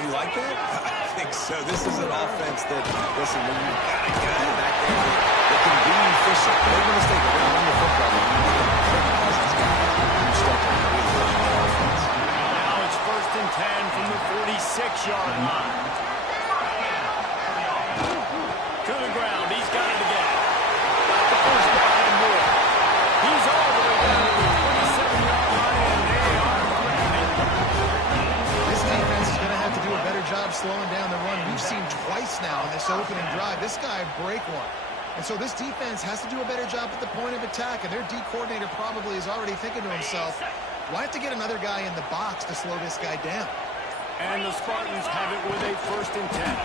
You like that? I think so. This is an offense that, listen, when you've got a guy back there that can be efficient, make no mistake, they're going to run the football. When you get Kirk Cousins guy, you start to really like that offense. Now it's 1st and 10 from the 46-yard line. To the ground. He's got it again. Got the first down and more. He's all the way down to the 27-yard line, and they are grabbing. This defense is going to have to do a better job slowing down the run. We've seen twice now in this opening drive. This guy break one. And so this defense has to do a better job at the point of attack, and their D coordinator probably is already thinking to himself, well, I have to get another guy in the box to slow this guy down. And the Spartans have it with a 1st and 10.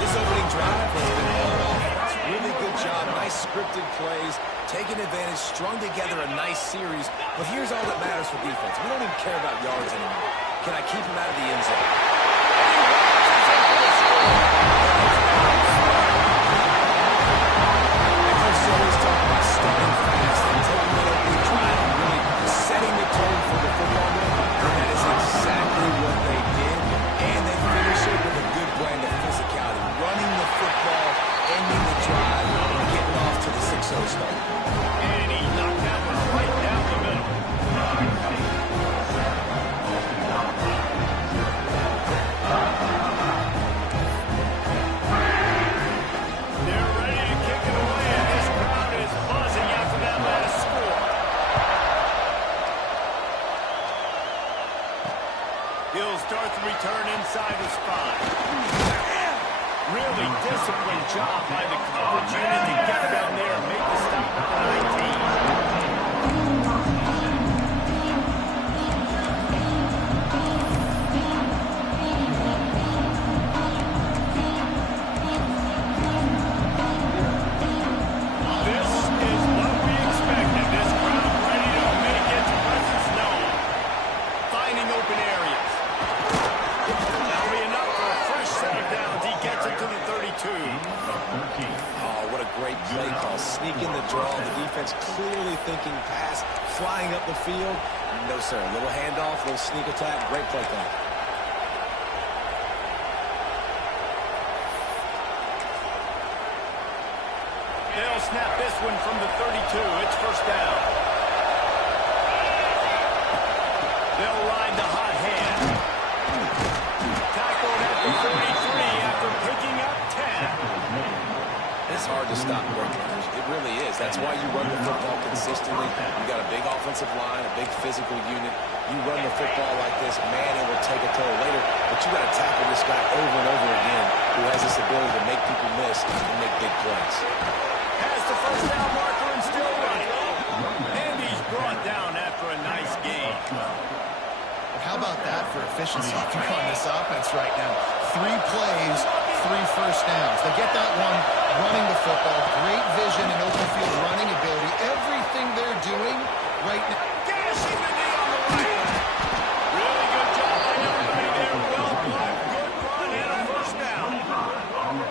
This opening drive has been all offense. Really good job, nice scripted plays, taking advantage, strung together a nice series. But here's all that matters for defense. We don't even care about yards anymore. Can I keep him out of the end zone? Coach always talk about starting fast and taking the opening drive and really setting the tone for the football game. And that is exactly what they did. And they finish it with a good blend of physicality. Running the football, ending the drive, and getting off to the 6-0 start. And he knocked that one right down the middle. They're ready to kick it away, and this crowd is buzzing after that last score. He'll start the return inside the spot. Really disciplined job by the coverage unit to get down there and make the stop at the 19. This is what we expected. This crowd ready to make its presence known. Finding open areas. That'll be enough for a fresh set of downs. He gets it to the 32. Oh, what a great play call. Sneaking the draw. The defense clearly thinking pass, flying up the field. No, sir. A little handoff, little sneak attack. Great play call. They'll snap this one from the 32. It's 1st down. They'll ride the hot hand. Tackled at the 33 after picking up 10. It's hard to stop great runners. It really is. That's why you run the football consistently. You got a big offensive line, a big physical unit. You run the football like this, man, it will take a toll later. But you got to tackle this guy over and over again who has this ability to make people miss and make big plays. Has the 1st down marker and still running. And he's brought down after a nice gain. How about that for efficiency on this offense right now? 3 plays, 3 1st downs. They get that one running the football. Great vision and open field running ability. Everything they're doing right now. Gashing the knee on the right. Really good job by everybody there. Well blocked, good run, and a 1st down.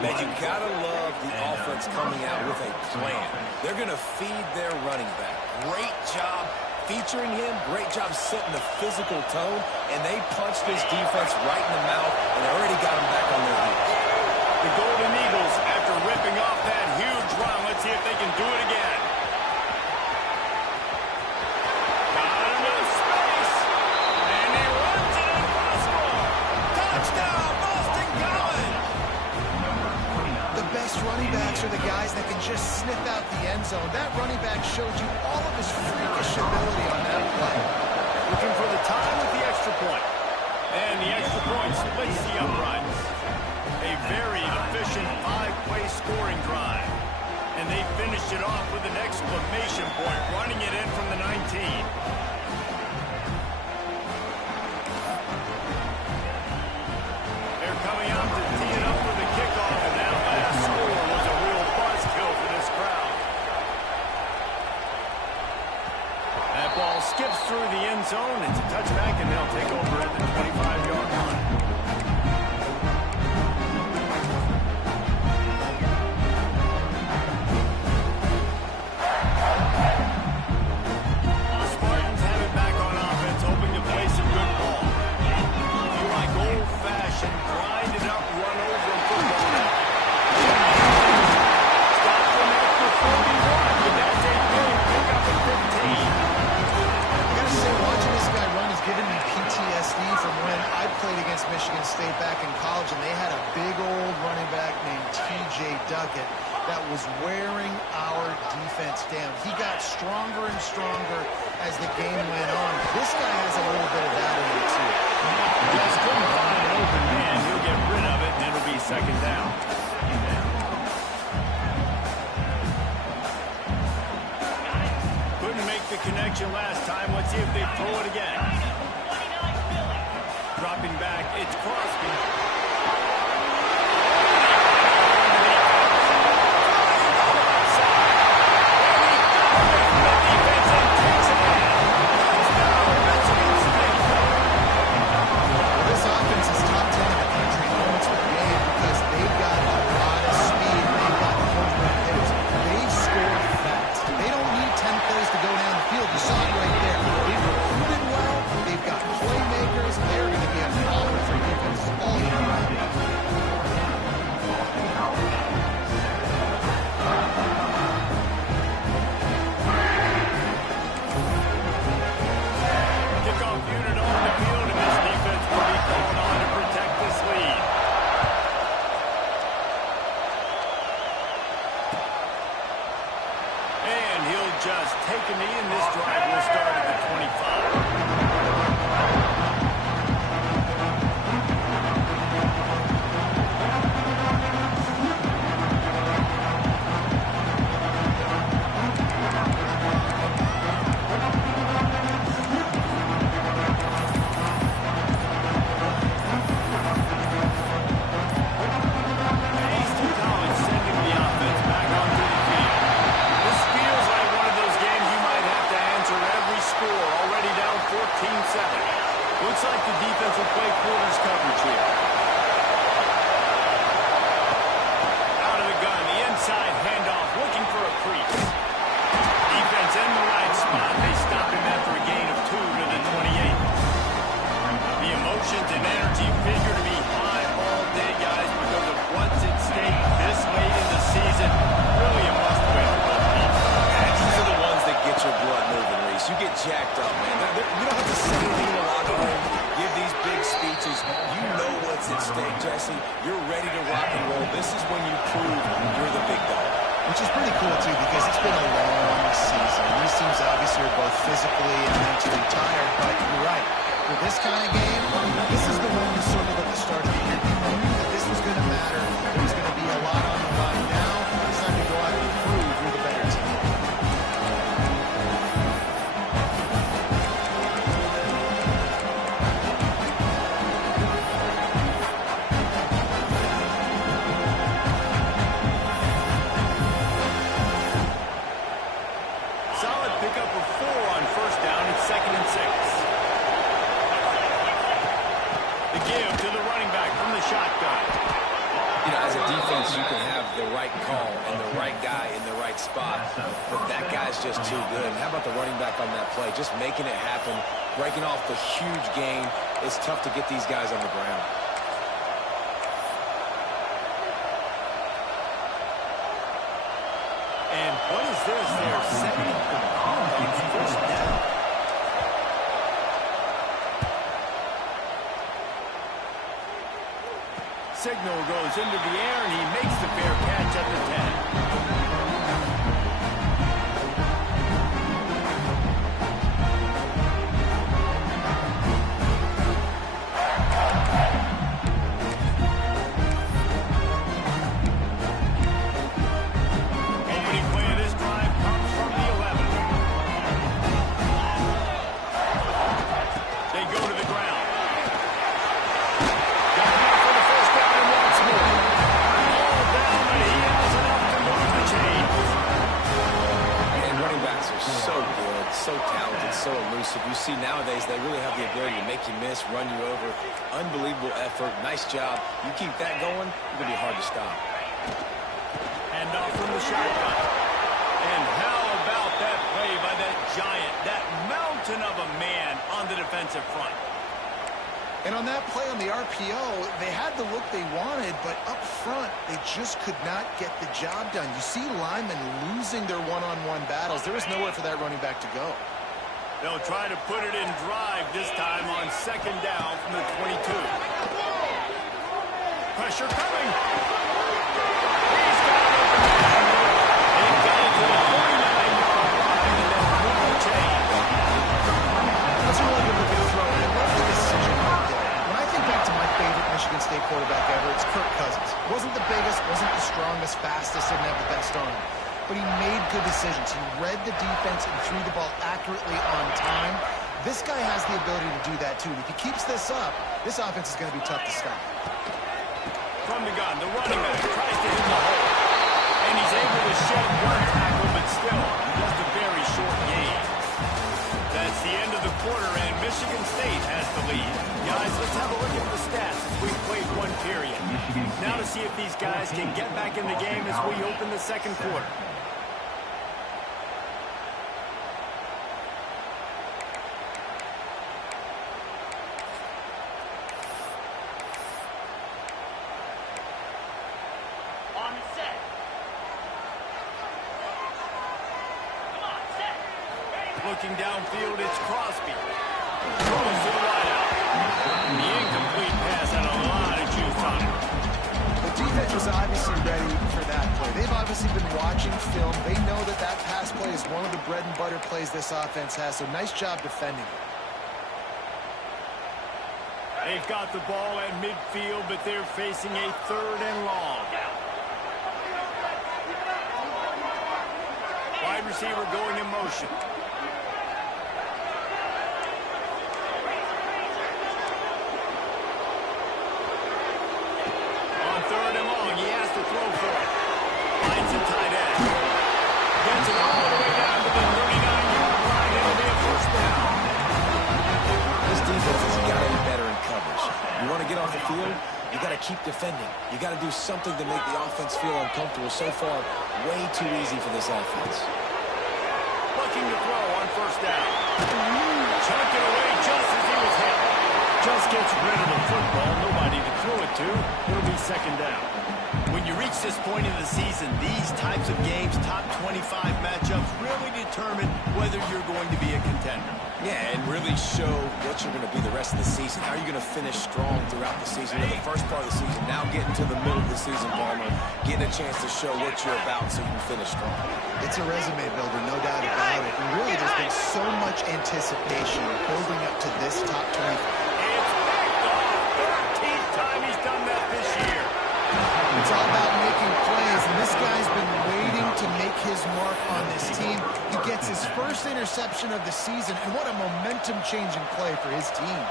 Man, you got to love the offense coming out with a plan. They're going to feed their running back. Great job featuring him. Great job setting the physical tone. And they punched this defense right in the mouth and already got them back on their heels. The Golden Eagles, after ripping off that huge run, let's see if they can do it again. Got enough space. And he runs it impossible. Touchdown, Boston College. The best running backs are the guys that can just sniff out the end zone. That running back showed you all of his freakish ability on that play. Looking for the time with the extra point. And the extra point splits the uprights. A very efficient 5-play scoring drive. And they finished it off with an exclamation point, running it in from the 19. They're coming out to tee it up for the kickoff, and that last score was a real buzzkill for this crowd. That ball skips through the end zone. It's a touchback, and they'll take over at the 25-yard line. against Michigan State back in college, and they had a big old running back named T.J. Duckett that was wearing our defense down. He got stronger and stronger as the game went on. This guy has a little bit of that in him, too. Just couldn't find an open man. He'll get rid of it, and it'll be second down. Couldn't make the connection last time. Let's see if they throw it again. Dropping back, it's Crosby. Just take a knee, and this drive will start at the 25. Looks like the defense will play quarters coverage here. Out of the gun, the inside handoff, looking for a crease. Defense in the right spot. They stop him after a gain of 2 to the 28. The emotions and energy figure to be high all day, guys, because of what's at stake this late in the season. Really a must-win for both teams. These are the ones that get your blood moving, Reese. You get jacked up, man. You don't have to say anything in the locker room. Give these big speeches. You know what's at stake, Jesse. You're ready to rock and roll. This is when you prove you're the big dog. Which is pretty cool, too, because it's been a long season. These teams obviously are both physically and mentally tired, but you're right. For this kind of game, this is the one you circled at the start of the year. You knew that this was going to matter. There was going to be a lot on the line. Now, it's time to go out and prove you're the better team. You can have the right call and the right guy in the right spot, but that guy's just too good. How about the running back on that play? Just making it happen, breaking off the huge gain. It's tough to get these guys on the ground. And what is this? They're setting up the offense first down. Signal goes into the air, and he makes the fair catch at the 10. Opening play of this drive comes from the 11. They go to the ground. So talented, so elusive. You see nowadays they really have the ability to make you miss, run you over. Unbelievable effort. Nice job. You keep that going, it's going to be hard to stop. And off from the shotgun. And how about that play by that giant, that mountain of a man on the defensive front? And on that play on the RPO, they had the look they wanted, but up front, they just could not get the job done. You see linemen losing their one-on-one battles. There was nowhere for that running back to go. They'll try to put it in drive this time on second down from the 22. Pressure coming. He's got it open. They've got it to the 49-yard line, and then moving change. That's a really good looking throw, and I love the decision right there. When I think back to my favorite Michigan State quarterback ever, it's Kirk Cousins. Wasn't the biggest, wasn't the strongest, fastest, didn't have the best arm. But he made good decisions. He read the defense and threw the ball accurately on time. This guy has the ability to do that too. If he keeps this up, this offense is going to be tough to stop. From the gun, the running back tries to hit the hole. And he's able to shed one tackle, but still, just a very short gain. That's the end of the quarter, and Michigan State has the lead. Guys, let's have a look at the stats as we've played one period. Now to see if these guys can get back in the game as we open the second quarter. Looking downfield, it's Crosby. Throws to the wideout. The incomplete pass had a lot of juice on it. The defense was obviously ready for that play. They've obviously been watching film. They know that that pass play is one of the bread and butter plays this offense has, so nice job defending it. They've got the ball at midfield, but they're facing a third and long. Wide receiver going in motion. Third and long, he has to throw for it. Finds a tight end. Gets it all the way down to the 39-yard line. It'll be a first down. This defense has got to be better in coverage. You want to get off the field, you got to keep defending. You got to do something to make the offense feel uncomfortable. So far, way too easy for this offense. Looking to throw on first down. Chunked it away just as he was hit. Just gets rid of the football. Nobody to throw it to. It'll be second down. When you reach this point in the season, these types of games, top 25 matchups, really determine whether you're going to be a contender. Yeah, and really show what you're going to be the rest of the season. How are you going to finish strong throughout the season? The first part of the season, now getting to the middle of the season, Palmer, getting a chance to show what you're about so you can finish strong. It's a resume builder, no doubt about it. And really, there's been so much anticipation building up to this top 20. He's done that this year. It's all about making plays, and this guy's been waiting to make his mark on this team. He gets his first interception of the season, and what a momentum-changing play for his team.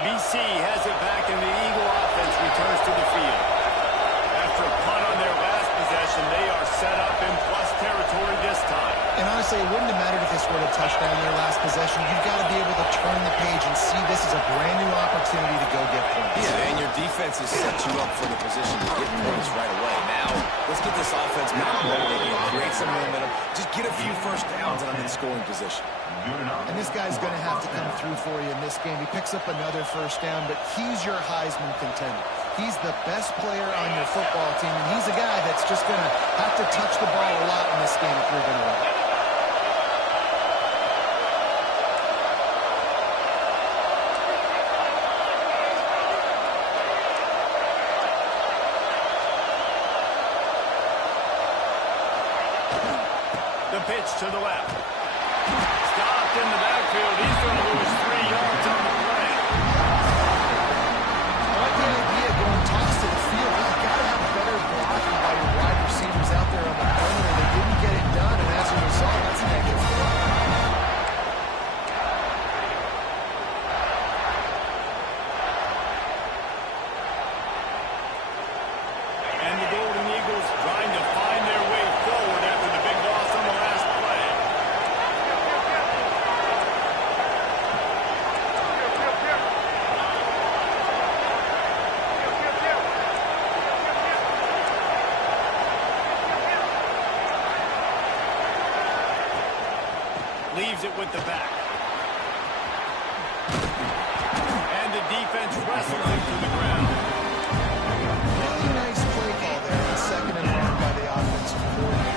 BC has it back, and the Eagle offense returns to the field. After a punt on their last possession, they are set up in plus territory this time. And honestly, it wouldn't have mattered if they scored a touchdown in their last possession. You've got to be able to turn the page and see this as a brand new opportunity to go get points. Yeah, and your defense has set you up for the position to get points right away. Now, let's get this offense back rolling again, create some momentum, just get a few first downs, and I'm in scoring position. And this guy's going to have to come through for you in this game. He picks up another first down, but he's your Heisman contender. He's the best player on your football team, and he's a guy that's just going to have to touch the ball a lot in this game if you're going to win. The pitch to the left. Stopped in the backfield. He's going to lose 3 yards on the play. I like the idea going toss to the field. You've got to have better blocking by your wide receivers out there on the perimeter. They didn't get it done, and as a result, that's a negative play. And the Golden Eagles trying to find their way forward after the big loss on the last play. Leaves it with the back. And the defense wrestles him to the ground. Really nice play call there on second and long by the offensive coordinator.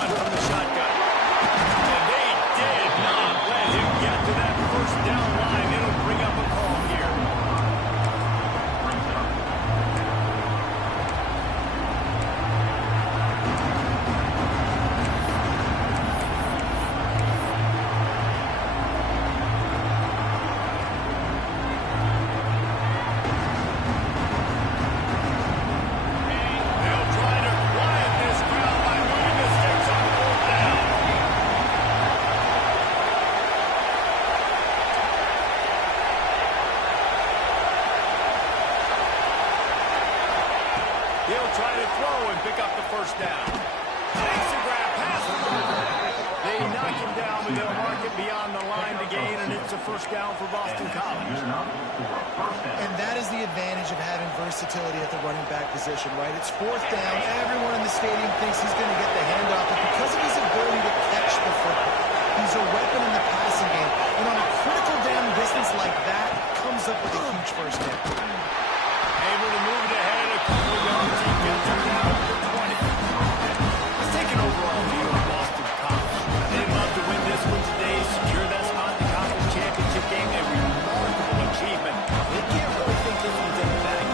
run from the shotgun. And they did not let him get to that first down line. It'll bring up a call here. He'll try to throw and pick up the first down. Takes a grab, pass. They knock him down, but they'll mark it beyond the line to gain, and it's a first down for Boston College. And that is the advantage of having versatility at the running back position, right? It's fourth down. Everyone in the stadium thinks he's going to get the handoff, but because of his ability to catch the football, he's a weapon in the passing game. And on a critical down distance like that, comes up with a huge first down. Able to move it ahead a couple of yards. He gets him down to the 20. Let's take an overall view of Boston College. They'd love to win this one today, secure that spot in the conference championship game. A remarkable achievement. They can't really think this one's in the bag.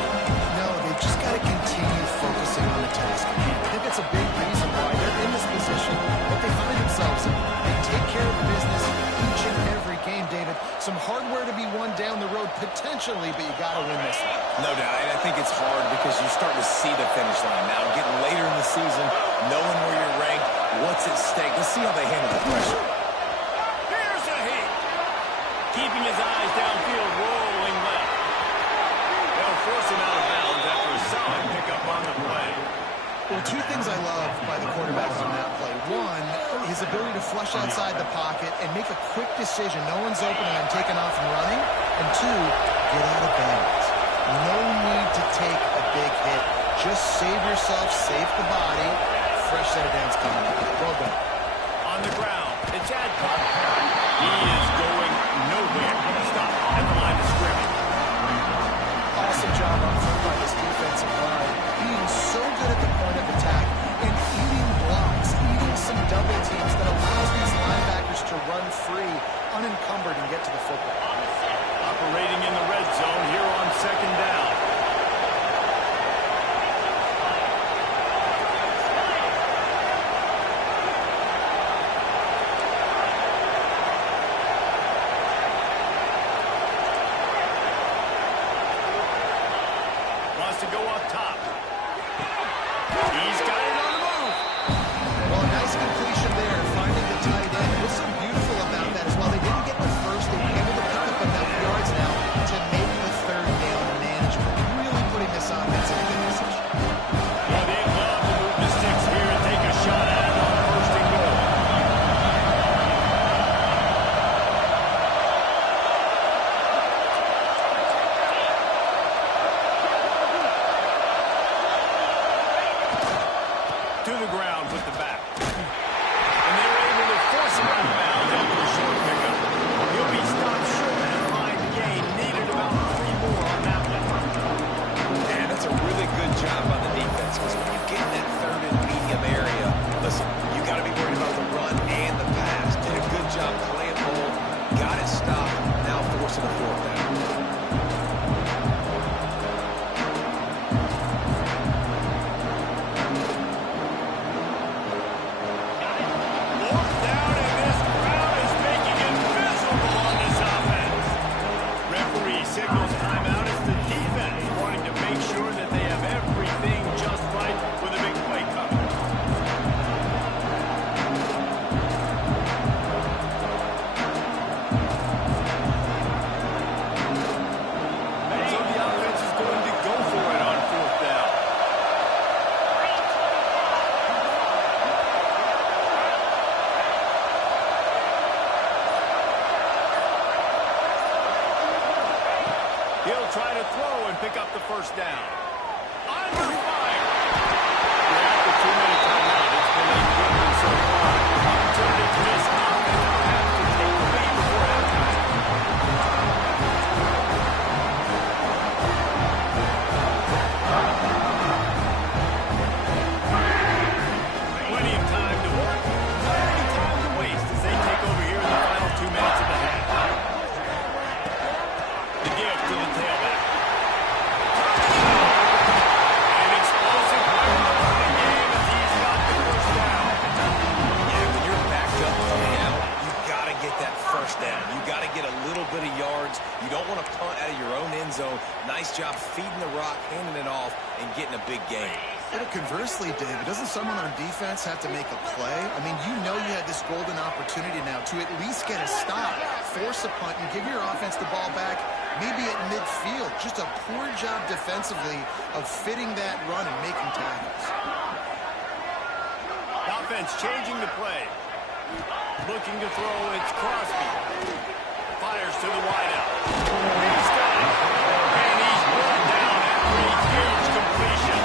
No, they've just got to continue focusing on the task at hand. I think that's a big reason why they're in this position that they find themselves in. They take care of business each and every game, David. Some hardware to be won down the road potentially, but you got to win this one. No doubt. And I think it's hard because you're starting to see the finish line now. Getting later in the season, knowing where you're ranked, what's at stake. Let's see how they handle the pressure. Here's a hit. Keeping his eyes downfield, rolling left. They'll force him out of bounds after a solid pickup on the play. Well, two things I love by the quarterback on that play. One, his ability to flush outside the pocket and make a quick decision. No one's open and I'm taking off and running. And two, get out of bounds. No need to take a big hit. Just save yourself, save the body. Fresh set of downs coming up. Well done. On the ground, it's Adcock. He is going nowhere. Stop at the line of scrimmage. Awesome job up front by this defensive line. Being so good at the point of attack and eating blocks, eating some double teams that allows these linebackers to run free, unencumbered, and get to the football. Operating in the red zone here on second down. Wants to go up top. He's got it on the move. Well, a nice completion there, finding the tight end. What's so beautiful about that is while they didn't get the first, they were able to pick up enough yards now to make the third down manageable. Really putting this offense in a good position. Well, they'd love to move the sticks here and take a shot at it on first and goal. To the ground with the back. And they're able to force him out of bounds after a short pickup. He'll be stopped short at the line to gain. Needed about 3 more on that one. And that's a really good job by the defense because when you get in that third and medium area, listen, you got to be worried about the run and the pass. Did a good job playing ball, got it stopped, now forcing a fourth down. Fourth down, and this crowd is making it miserable on this offense. Referee signals timeout as the defense wanting to make sure that they have everything just right with a big play coming. So the offense is going to go for it on fourth down. He'll try to throw and pick up the first down. Under fire. We're at the 2-minute timeout. It's been a good one so far. Opportunity for this offense to have to take the lead before halftime. Plenty of time to work zone. Nice job feeding the rock, handing it off, and getting a big gain. But conversely, David, doesn't someone on defense have to make a play? I mean, you know you had this golden opportunity now to at least get a stop, force a punt, and give your offense the ball back, maybe at midfield. Just a poor job defensively of fitting that run and making tackles. Offense changing the play. Looking to throw, it's Crosby. Fires to the wideout. He's got it. And he's brought down after a huge completion.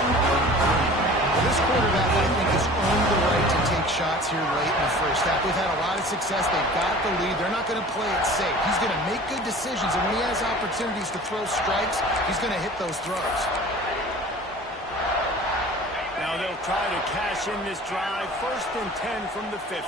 This quarterback, I think, has earned the right to take shots here late in the first half. They've had a lot of success. They've got the lead. They're not going to play it safe. He's going to make good decisions, and when he has opportunities to throw strikes, he's going to hit those throws. Now they'll try to cash in this drive. 1st and 10 from the 50.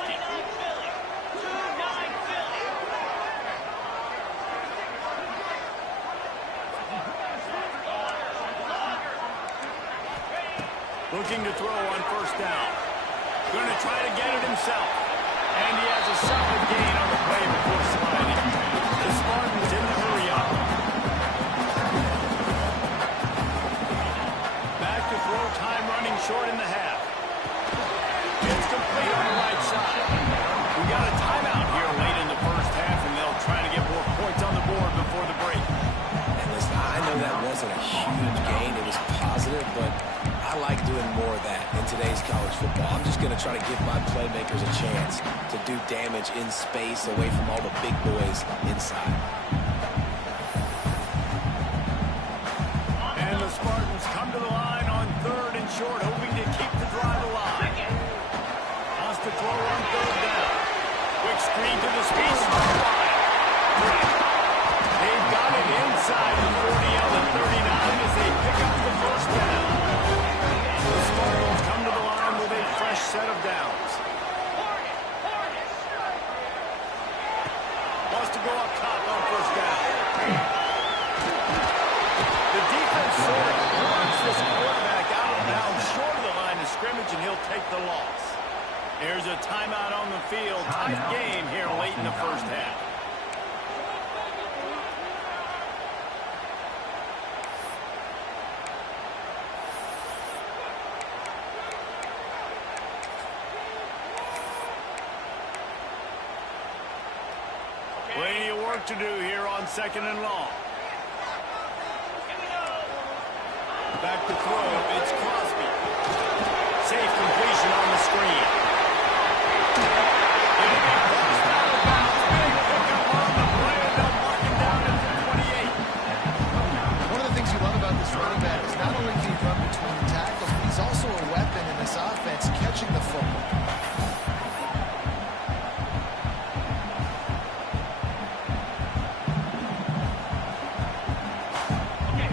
Looking to throw on 1st down. Going to try to get it himself. And he has a solid gain on the play before sliding. The Spartans in the hurry up. Back to throw, time running short in the half. It's complete on the right side. We got a timeout here late in the first half, and they'll try to get more points on the board before the break. And listen, I know that wasn't a huge gain. It was positive, but I like doing more of that in today's college football. I'm just going to try to give my playmakers a chance to do damage in space away from all the big boys inside. And the Spartans come to the line on 3rd and short, hoping to keep the drive alive. Wants to throw on 3rd down. Quick screen to the speed. They've got it inside the 40 on the 39 as they pick up the 1st down. The Spartans come to the line with a fresh set of downs. Wants to go up top on 1st down. The defense sort of runs this quarterback out of bounds short of the line of scrimmage, and he'll take the loss. There's a timeout on the field. Tight game here late in the first half. Plenty of work to do here on 2nd and long. Back to throw, it's Crosby. Safe completion on the screen. It'll be forced out of bounds. Big pickup on the play, and they'll mark him down at the 28. One of the things you love about this running back is not only can he run between tackles, but he's also a weapon in this offense catching the football.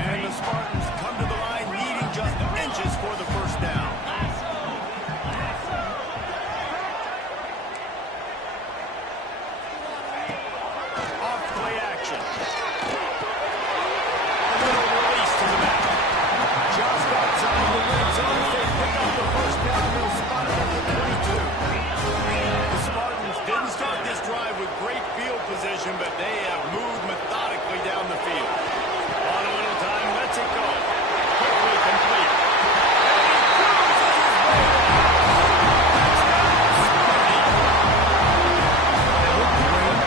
And the Spartans come to the line needing just inches for the 1st down. Off play action. A little release to the back. Just outside the red zone. They pick up the 1st down. They'll spot it at the 32. The Spartans didn't start this drive with great field position, but they have moved methodically down the field. On a little time, lets it go. Quickly complete.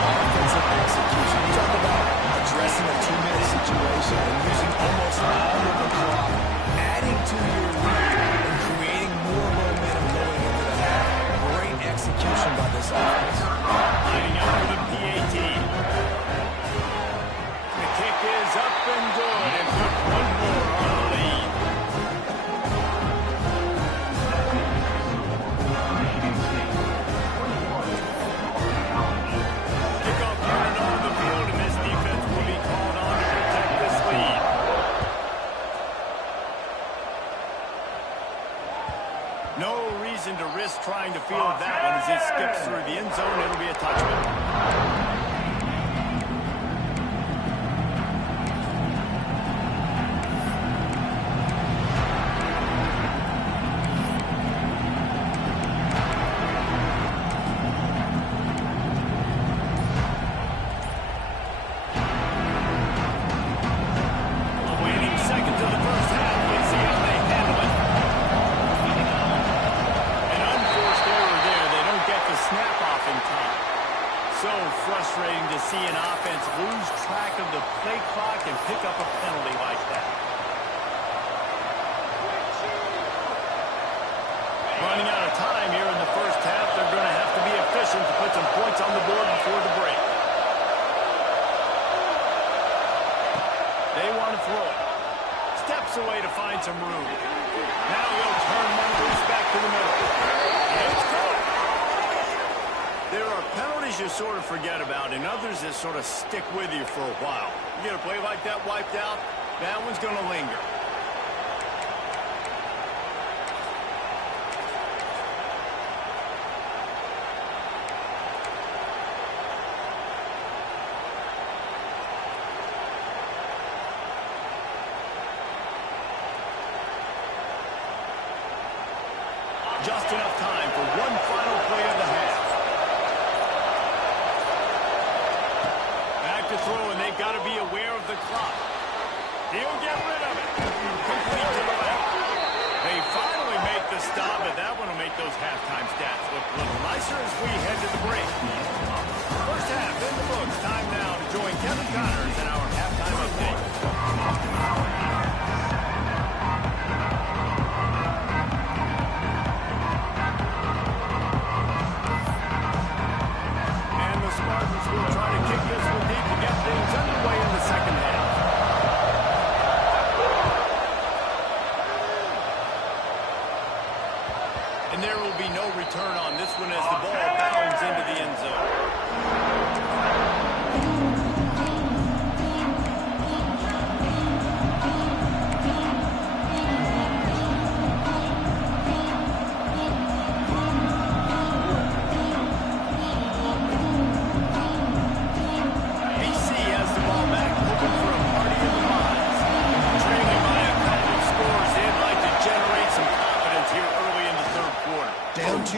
Offensive execution. You talk about addressing a 2-minute situation and using almost all of the clock, adding to your lead and creating more momentum going into the half. Great execution by this offense. Lining up for the PAT. The kick is up and good, and put one more on the lead. Kickoff unit on the field, and this defense will be called on to protect this lead. No reason to risk trying to field that one as it skips through the end zone. It'll be a touchback. frustrating to see an offense lose track of the play clock and pick up a penalty like that. Running out of time here in the first half. They're going to have to be efficient to put some points on the board before the break. They want to throw it. Steps away to find some room. Now he'll turn one loose back to the middle. It's caught. There are penalties you sort of forget about and others that sort of stick with you for a while. You get a play like that wiped out, that one's going to linger. Just enough time for one final play of the half. Back to throw, and they've got to be aware of the clock. He'll get rid of it. Complete to the left. They finally make the stop, but that one will make those halftime stats look a little nicer as we head to the break. First half in the books. Time now to join Kevin Connors in our halftime update. Spartans will try to kick this one deep to get things underway in the second half. And there will be no return on this one as the ball bounds into the end zone.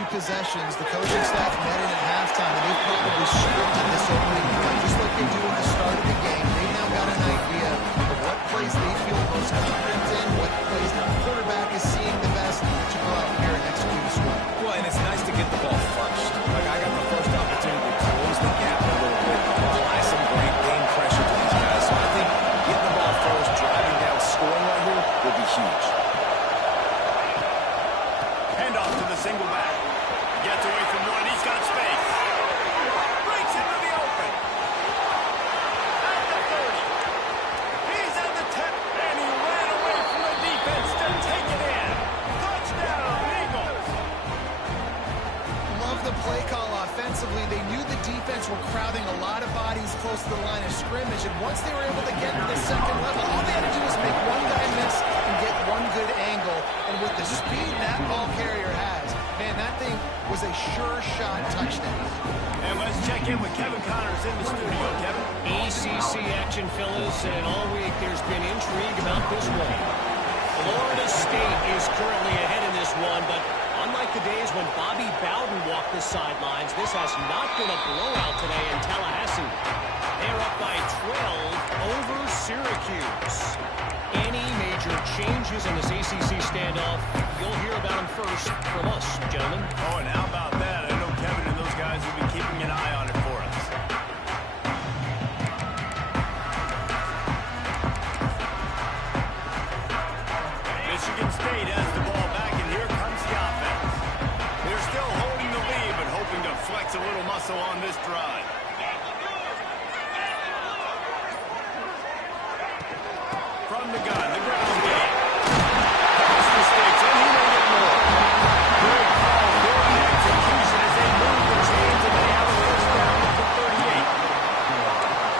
Possessions, the coaching staff met in at halftime, and they've probably scripted this opening play, just like they do at the start of the game. They've now got an idea of what plays they feel most confident in, what plays the quarterback is seeing the best to go out here and execute a score. Well, and it's nice to get the ball first. Like, I got the first opportunity to close the gap a little bit, apply some great game pressure to these guys. So I think getting the ball first, driving down, scoring right here will be huge. Hand off to the single back. Gets away from one. He's got space. Breaks into the open. At the 30. He's at the 10. And he ran away from the defense to take it in. Touchdown, Eagles. Love the play call offensively. They knew the defense were crowding a lot of bodies close to the line of scrimmage. And once they were able to get to the second level, all they had to do was make one guy miss and get one good angle. And with the speed that ball carrier has, man, that thing was a sure shot touchdown. And let's check in with Kevin Connors in the studio. Kevin? ACC action, fellas, and all week there's been intrigue about this one. Florida State is currently ahead in this one, but unlike the days when Bobby Bowden walked the sidelines, this has not been a blowout today in Tallahassee. They're up by 12 over Syracuse. Any major changes in this ACC standoff, you'll hear about them first from us, gentlemen. Oh, and how about that? I know Kevin and those guys will be keeping an eye on it for us. Michigan State has the ball back, and here comes the offense. They're still holding the lead, but hoping to flex a little muscle on this drive. From the gun, the ground game. Pass mistakes, and he may get more. Great call, good execution as they move the chains, and they have a first down at the 38.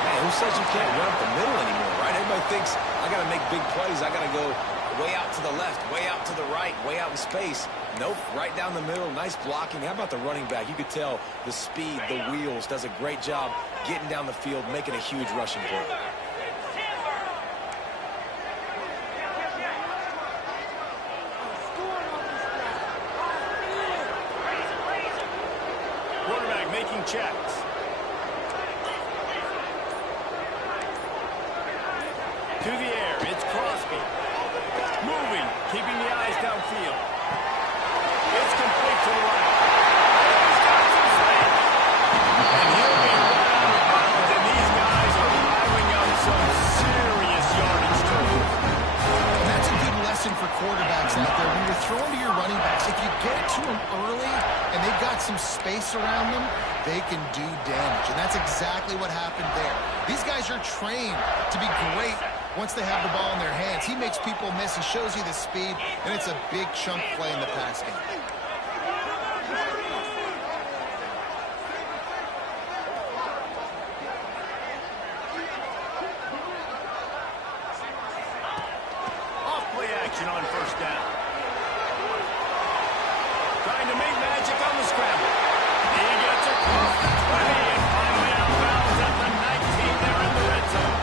Man, who says you can't run up the middle anymore, right? Everybody thinks I got to make big plays. I got to go way out to the left, way out to the right, way out in space. Nope, right down the middle. Nice blocking. How about the running back? You could tell the speed, the wheels, does a great job getting down the field, making a huge rushing play. Quarterback making checks. To the air, it's Crosby. Moving, keeping the eyes downfield. It's complete to the right. He's got some space. And he'll be right out of space around them, they can do damage. And that's exactly what happened there. These guys are trained to be great once they have the ball in their hands. He makes people miss. He shows you the speed, and it's a big chunk play in the pass game. Off-play action on first down. Trying to make magic on the scramble. He gets across the 20 and finally out of bounds at the 19 there in the red zone.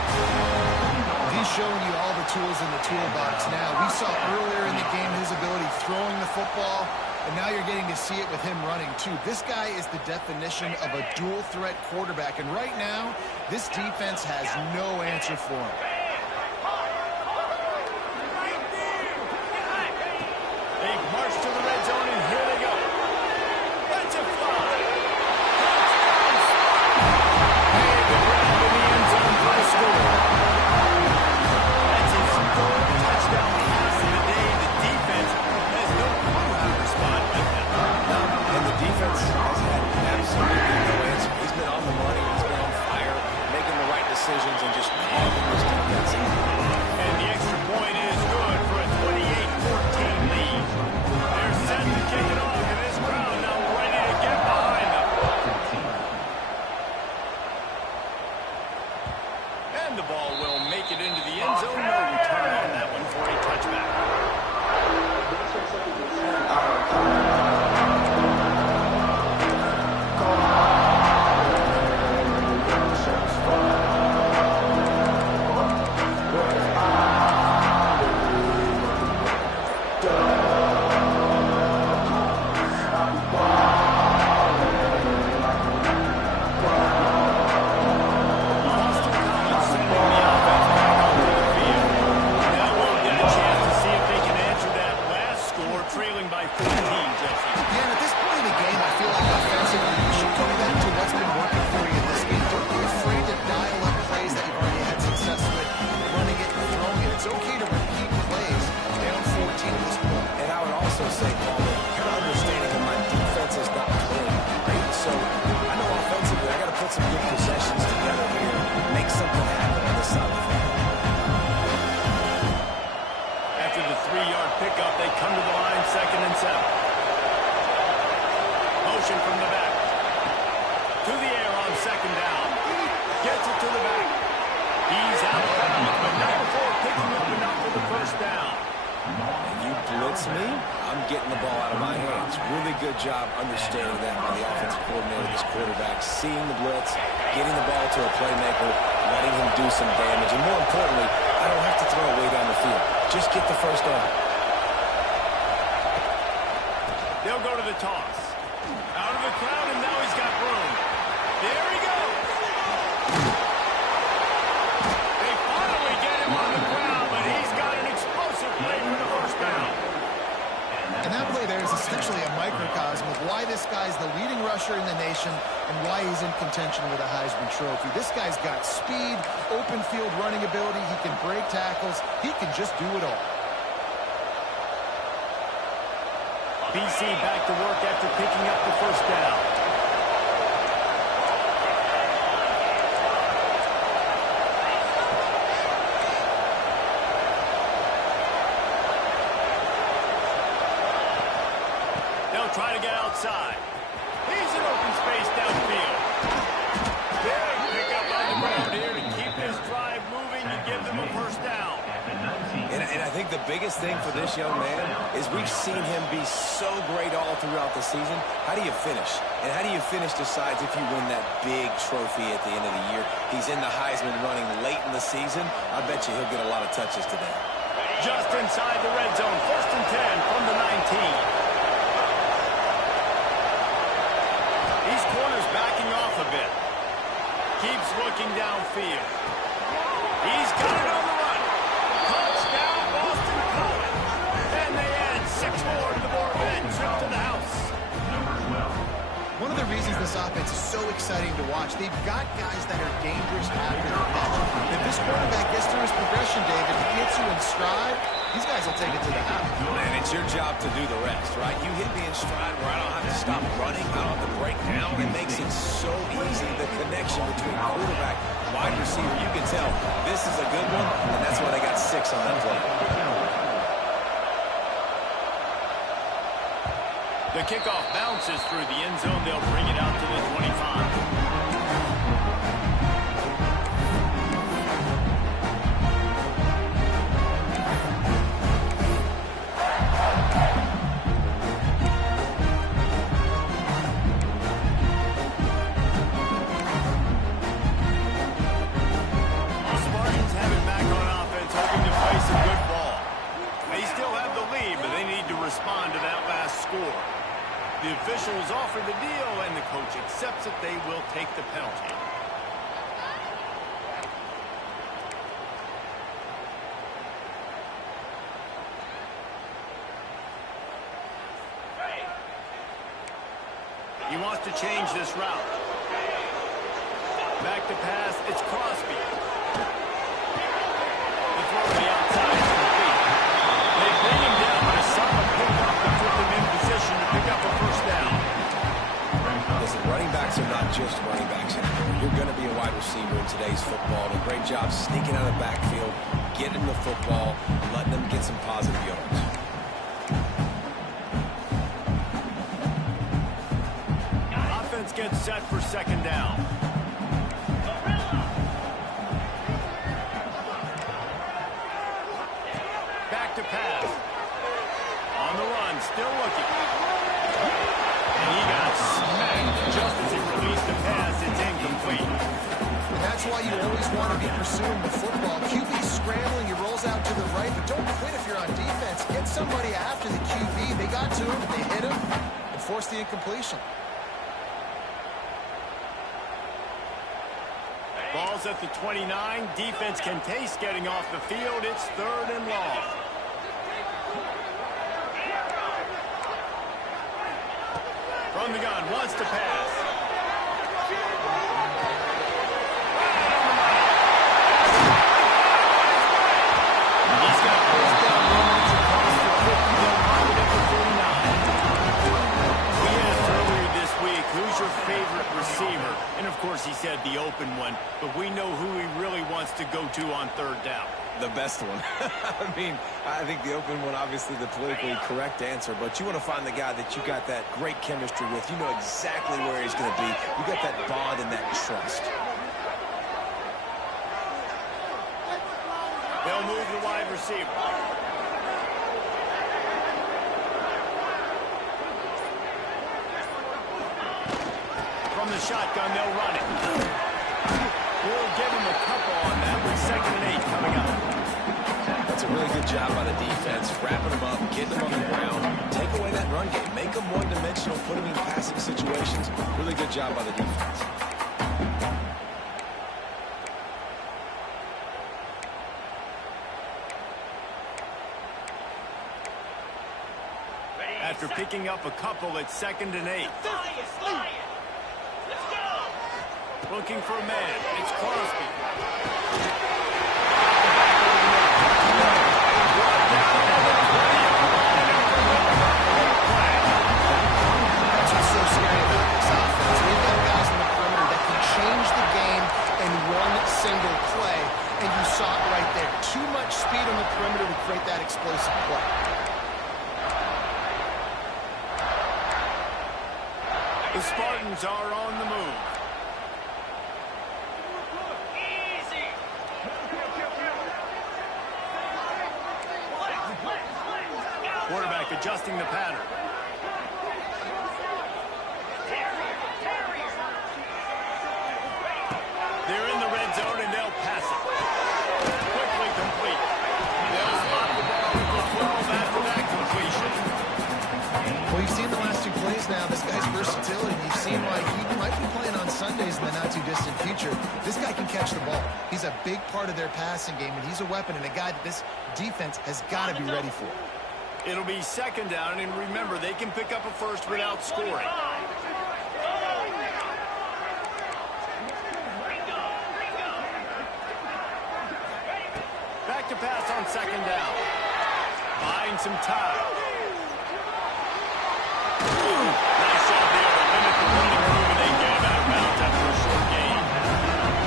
He's showing you all the tools in the toolbox now. We saw earlier in the game his ability throwing the football, and now you're getting to see it with him running too. This guy is the definition of a dual-threat quarterback, and right now, this defense has no answer for him. They march to the red zone, and here they go. Let's it fly. Hey, the grab in the end zone for the score. That's his third touchdown pass of the day. The defense has no clue how to respond with that. And the defense has had absolutely no answer. He's been on the money. He's been on fire, making the right decisions, and just calling this defense in. And the extra point is good for a 28-14 lead. They're set to kick it off, and this crowd now ready to get behind them. And the ball will make it into the end zone. No return on that one for a touchback. Job understanding that by the offensive coordinator, this quarterback, seeing the blitz, getting the ball to a playmaker, letting him do some damage, and more importantly, I don't have to throw it way down the field. Just get the first down. They'll go to the toss. Out of the crowd, and now he's got room. There he goes. They finally get him on the ground, but he's got an explosive play for the first down. And that play there is essentially a microcosm of why this guy's the leading rusher in the nation and why he's in contention with a Heisman Trophy. This guy's got speed, open field running ability. He can break tackles. He can just do it all. BC back to work after picking up the first down. Try to get outside. He's in open space downfield. Big pickup on the ground here to keep this drive moving and give them a first down. And I think the biggest thing for this young man is we've seen him be so great all throughout the season. How do you finish? And how do you finish decides if you win that big trophy at the end of the year. He's in the Heisman running late in the season. I bet you he'll get a lot of touches today. Just inside the red zone. 1st and 10 from the 19. These corners backing off a bit. Keeps looking downfield. He's got it on the run. Touchdown, Boston College. And they add 6 more to the board with that trip to the house. One of the reasons this offense is so exciting to watch, they've got guys that are dangerous after the catch. If this quarterback gets through his progression, David, he gets you in stride, these guys will take it to the house. And it's your job to do the rest, right? You hit me in stride where I don't have to stop running, I don't have to break down. It makes it so easy. The connection between quarterback, wide receiver, you can tell this is a good one, and that's why they got 6 on that play. The kickoff bounces through the end zone. They'll bring it out to the 25. The officials offer the deal, and the coach accepts it. They will take the penalty. He wants to change this route. Back to pass. It's Crosby. The throw to the outside is complete. They bring him down, but a solid pickup to put them in position to pick up a first down. Listen, running backs are not just running backs anymore. You're going to be a wide receiver in today's football. And a great job sneaking out of the backfield, getting the football, and letting them get some positive yards. Offense gets set for second down. Back to pass. On the run, still looking. And he got smacked just as he released the pass. It's incomplete. That's why you always want to be pursuing the football. QB's scrambling, he rolls out to the right, but don't quit if you're on defense. Get somebody after the QB. They got to him, they hit him, and forced the incompletion. Ball's at the 29. Defense can taste getting off the field. It's 3rd and long. From the gun, wants to pass. He's got first down runs across the 50. They'll mark it at the 49. We asked earlier this week, who's your favorite receiver? And of course he said the open one, but we know who he really wants to go to on 3rd down. The best one. I mean, I think the open one, obviously the politically correct answer, but you want to find the guy that you got that great chemistry with. You know exactly where he's going to be. You got that bond and that trust. They'll move the wide receiver. From the shotgun, they'll run it. We'll give him a couple on that with 2nd and 8 coming up. That's a really good job by the defense, wrapping them up, getting them on the ground, take away that run game, make them one-dimensional, put them in passing situations. Really good job by the defense. After picking up a couple, it's 2nd and 8. Looking for a man. It's Crosby. That's what's so scary about this offense. We've got guys in the perimeter that can change the game in one single play, and you saw it right there. Too much speed on the perimeter to create that explosive play. The Spartans are on the move. Quarterback adjusting the pattern. They're in the red zone and they'll pass it. Quickly complete. They'll spot the ball at the 12 after that completion. Well, you've seen the last 2 plays now. This guy's versatility. You've seen why he might be playing on Sundays in the not-too-distant future. This guy can catch the ball. He's a big part of their passing game, and he's a weapon and a guy that this defense has got to be ready for. It'll be 2nd down, and remember, they can pick up a first without scoring. Back to pass on 2nd down. buying some time. Nice job there to limit the running room, and they get him out of bounds after a short gain.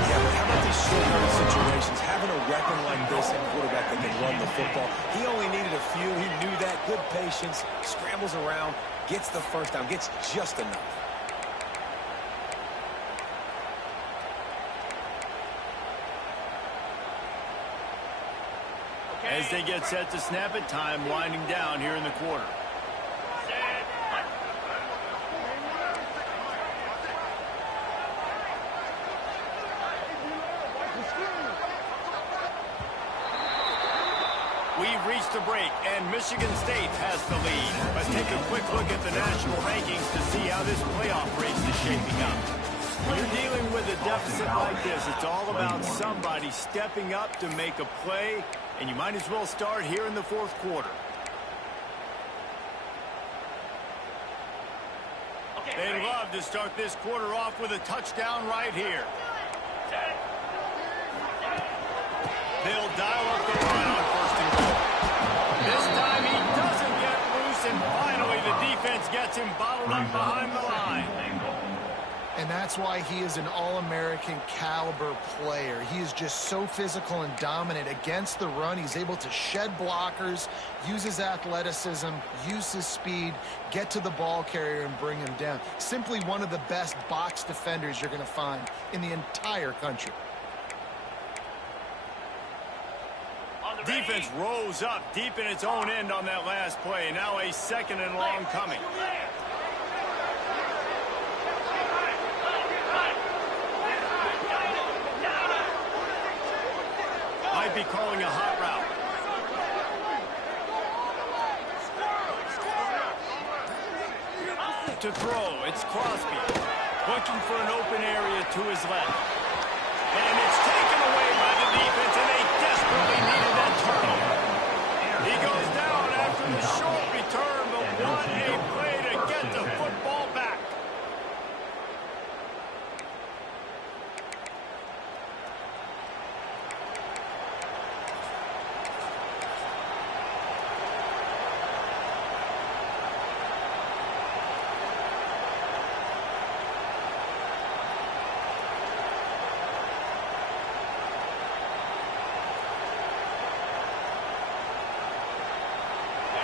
Yeah, but how about these short-yardage situations? Having a weapon like this, a quarterback that can run the football, he only needed a few. He knew that. Good patience, scrambles around, gets the first down, gets just enough. As they get set to snap it, time winding down here in the quarter. We've reached the break, and Michigan State has the lead. Let's take a quick look at the national rankings to see how this playoff race is shaping up. When you're dealing with a deficit like this, it's all about somebody stepping up to make a play, and you might as well start here in the fourth quarter. They'd love to start this quarter off with a touchdown right here. They'll dial up the run on first and goal. This time he doesn't get loose, and finally the defense gets him bottled up behind the line. And that's why he is an All-American caliber player. He is just so physical and dominant against the run. He's able to shed blockers, use his athleticism, use his speed, get to the ball carrier and bring him down. Simply one of the best box defenders you're going to find in the entire country. Defense rose up deep in its own end on that last play. Now a second and long coming. Might be calling a hot route. To throw, it's Crosby. Looking for an open area to his left. And it's taken away by the defense, and they desperately needed that turnover. He goes down after the short return, but what a play to get the football back.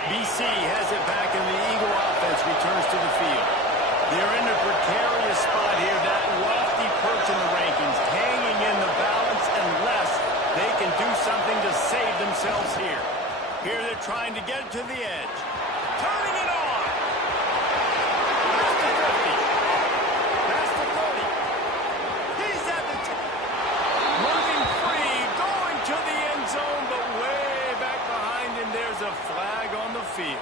BC has it back, and the Eagle offense returns to the field. They're in a precarious spot here, that lofty perch in the rankings, hanging in the balance unless they can do something to save themselves here. Here they're trying to get to the edge. Turning it on! Past the 50. Past the 30. He's at the 10. Moving free, going to the end zone, but way back behind him, there's a flag on the field.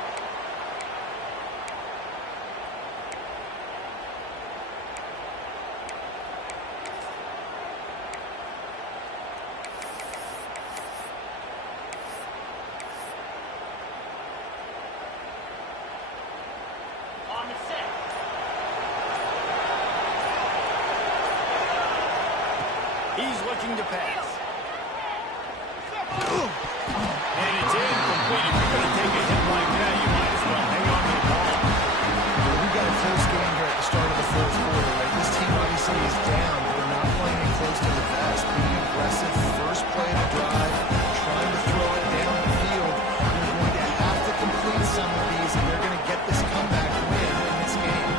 On the set. He's looking to pass. And it's incomplete. If you're going to take a hit like that, you might as well hang on to the ball. We've got a close game here at the start of the fourth quarter, right? This team obviously is down, but they're not playing it close to the vest. Being aggressive, first play of the drive, trying to throw it down the field. They're going to have to complete some of these, and they're going to get this comeback win in this game.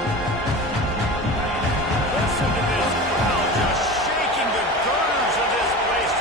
Listen to this crowd just shaking the girders of this place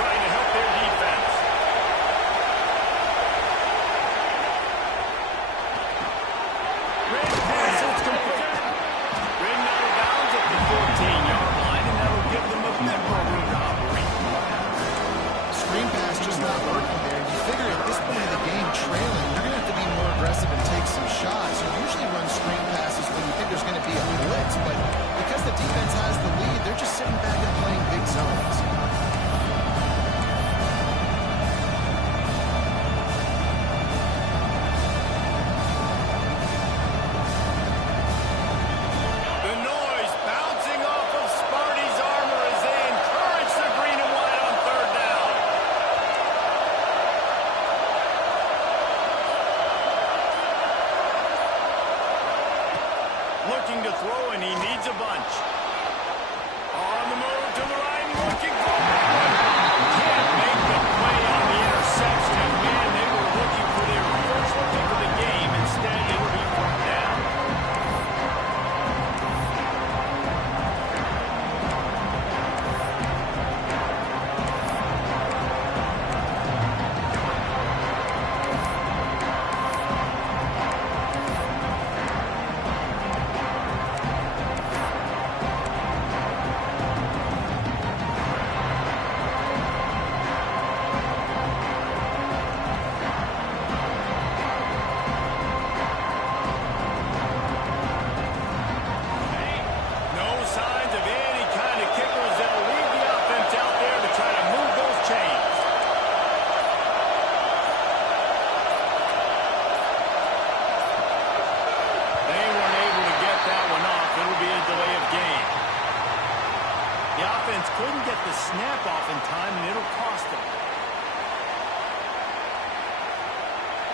The offense couldn't get the snap off in time, and it'll cost them.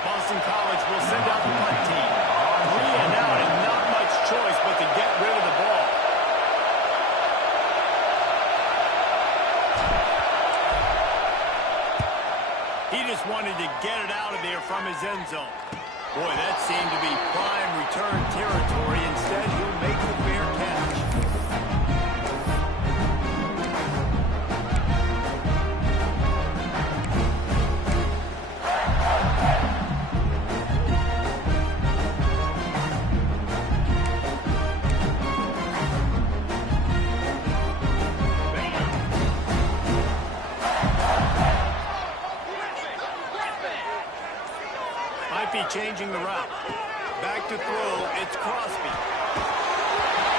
Boston College will send out the punt team. 3 and out, and not much choice but to get rid of the ball. He just wanted to get it out of there from his end zone. Boy, that seemed to be prime return territory. Instead, he'll make the fair catch. Changing the route. Back to throw. It's Crosby.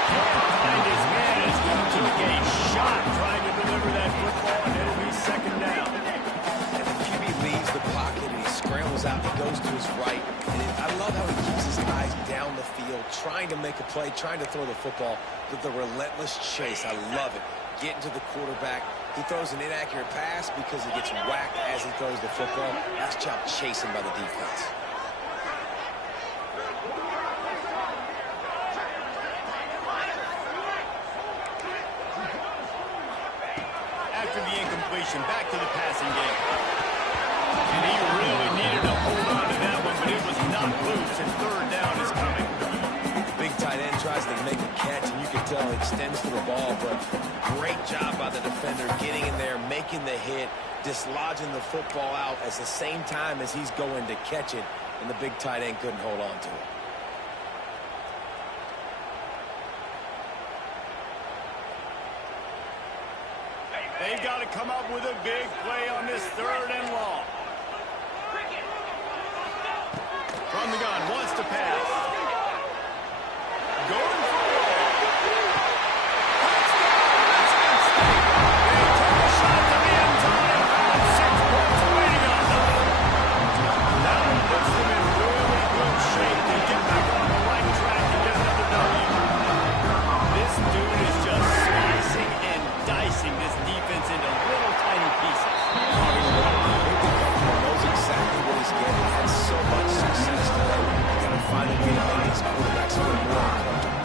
Can't find his man as he took a shot trying to deliver that football, and it'll be second down. And the QB leaves the pocket and he scrambles out and goes to his right. And I love how he keeps his eyes down the field, trying to make a play, trying to throw the football with the relentless chase. I love it. Getting to the quarterback. He throws an inaccurate pass because he gets whacked as he throws the football. Nice job chasing by the defense. After the incompletion, back to the passing game. And he really needed to hold on to that one, but it was not loose, and third down is coming. Big tight end tries to make a catch, and you can tell he extends to the ball, but great job by the defender getting in there, making the hit, dislodging the football out at the same time as he's going to catch it, and the big tight end couldn't hold on to it. They've got to come up with a big play on this third and long. From the gun, wants to pass. Going for it. They took a shot to the end zone and found 6 points waiting on them. That one puts them in really good shape to get back on the right track and get another W. This dude is just slicing and dicing this defense into little tiny pieces. Knows exactly what he's getting. Had so much success today. Got to find a way to make these quarterbacks feel more uncomfortable.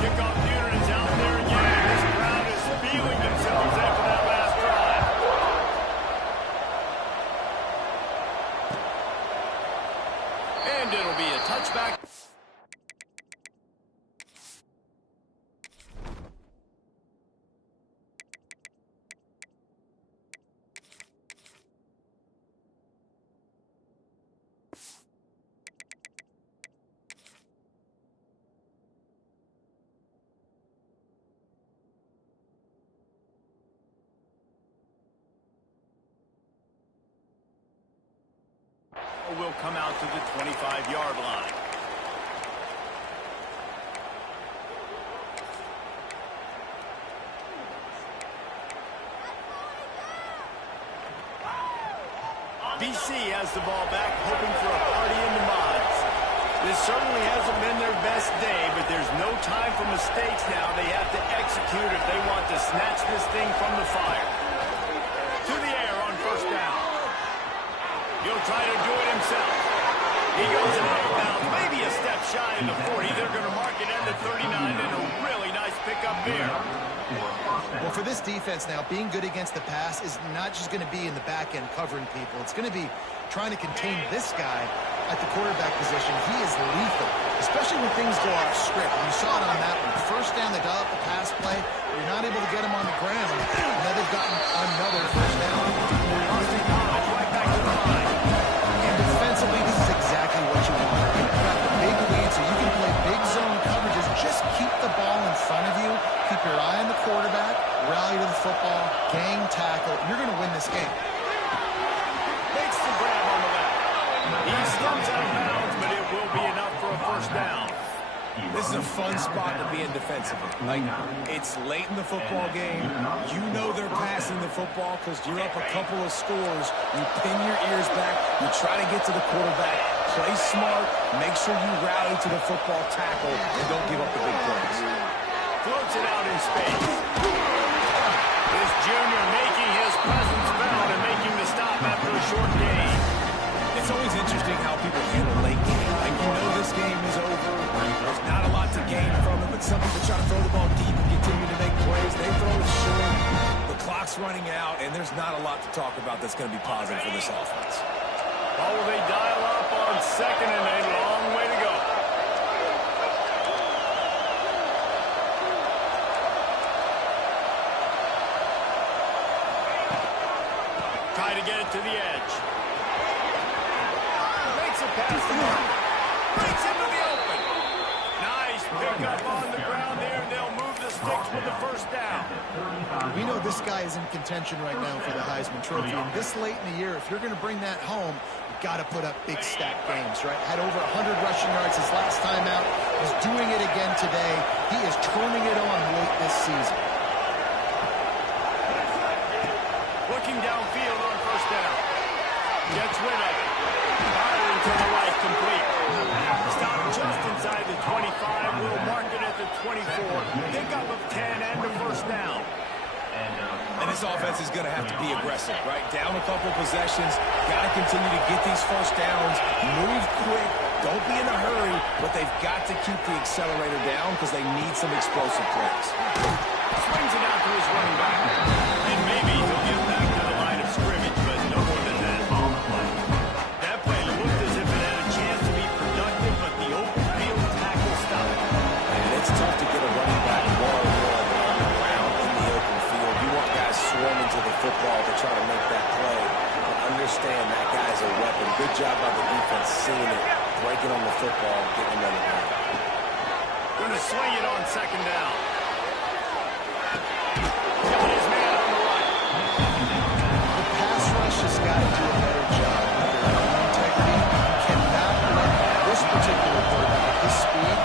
Kickoff unit is out there again, and this crowd is feeling themselves after that last drive. And it'll be a touchback. Will come out to the 25-yard line. BC has the ball back, hoping for a party in the mods. This certainly hasn't been their best day, but there's no time for mistakes now. They have to execute if they want to snatch this thing from the fire. To the air on first down. He'll try to do it himself. He goes out of bounds, maybe a step shy of the 40. They're going to mark it at the 39, and a really nice pickup there. Well, for this defense now, being good against the pass is not just going to be in the back end covering people. It's going to be trying to contain this guy at the quarterback position. He is lethal, especially when things go off script. And you saw it on that one. First down, they dial up the pass play. You're not able to get him on the ground. Now they've gotten another first down. Boston College right back to the line. And defensively, this is exactly what you want. You've got the big lead, so you can play big zone coverages. Just keep the ball in front of you. Keep your eye on the quarterback. Rally to the football. Gang tackle. You're going to win this game. Makes the grab on the left. He stumps out of bounds, but it will be enough for a first down. This is a fun spot to be in defensively. Like, it's late in the football game. You know they're passing the football because you're up a couple of scores. You pin your ears back. You try to get to the quarterback. Play smart. Make sure you rally to the football tackle and don't give up the big plays. Floats it out in space. This junior making his presence felt and making the stop after a short gain. It's always interesting how people handle late game. Like, you know this game is over. There's not a lot to gain from it, but some people try to throw the ball deep and continue to make plays. They throw it short. The clock's running out, and there's not a lot to talk about that's going to be positive for this offense. Oh, they dial up on second and a long way to go. Try to get it to the edge. Makes it past the mark. Breaks into the open. Nice pickup on the ground there. They'll move the sticks with the first down. We know this guy is in contention right now for the Heisman Trophy. And this late in the year, if you're going to bring that home, you've got to put up big stack games, right? Had over 100 rushing yards his last time out. He's doing it again today. He is turning it on late this season. Looking downfield on first down. Gets rid of it. Firing to the right, complete. Stop just inside the 25. We'll mark it at the 24. Pickup of 10 and the first down. And this offense is going to have to be aggressive, right? Down a couple possessions. Got to continue to get these first downs. Move quick. Don't be in a hurry. But they've got to keep the accelerator down because they need some explosive plays. Swings it out to his running back. And maybe he'll get back to the line of scrimmage, but no more than that. That play looked as if it had a chance to be productive, but the open field tackle stopped. And it's tough to get a running back one-on-one on the ground in the open field. You want guys swarming to the football to try to make that play. But understand that guy's a weapon. Good job by the defense seeing it, breaking on the football, getting another down. Going to swing it on second down. Killing his man on the right. The pass rush has got to do a better job with their own integrity. Cannot let this particular quarterback at this speed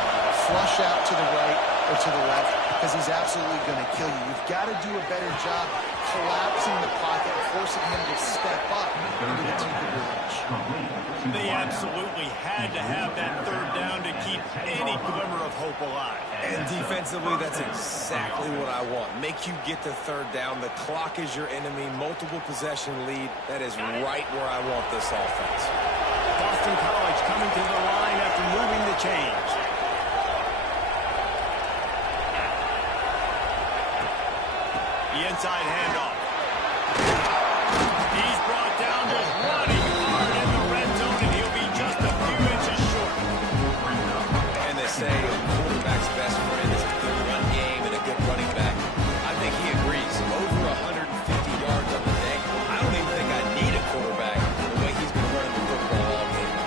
flush out to the right or to the left because he's absolutely going to kill you. You've got to do a better job collapsing the pocket and forcing him to step up into the teeth of your rush. They absolutely had to have that third down to keep any glimmer of hope alive. And defensively, that's exactly what I want. Make you get the third down. The clock is your enemy. Multiple possession lead. That is right where I want this offense. Boston College coming to the line after moving the chains. The inside handoff. He's brought down just running hard in the red zone, and he'll be just a few inches short. And they say a quarterback's best friend is a good run game and a good running back. I think he agrees. Over 150 yards on the day. I don't even think I need a quarterback the way he's been running the football all game.